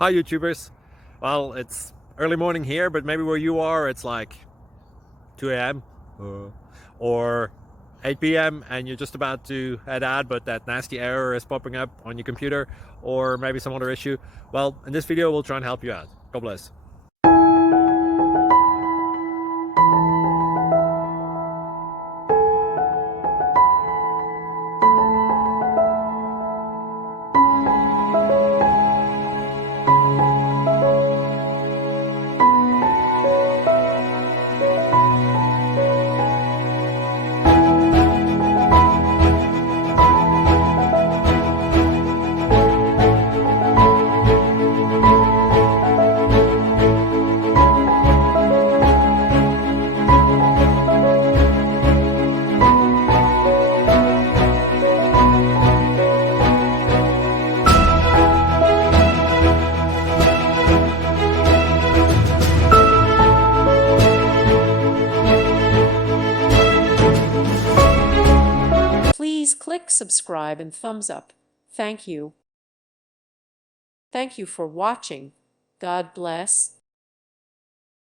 Hi YouTubers. Well, it's early morning here, but maybe where you are it's like 2 a.m. or 8 p.m. and you're just about to head out, but that nasty error is popping up on your computer, or maybe some other issue. Well, in this video we'll try and help you out. God bless. Please click subscribe and thumbs up. Thank you. Thank you for watching. God bless.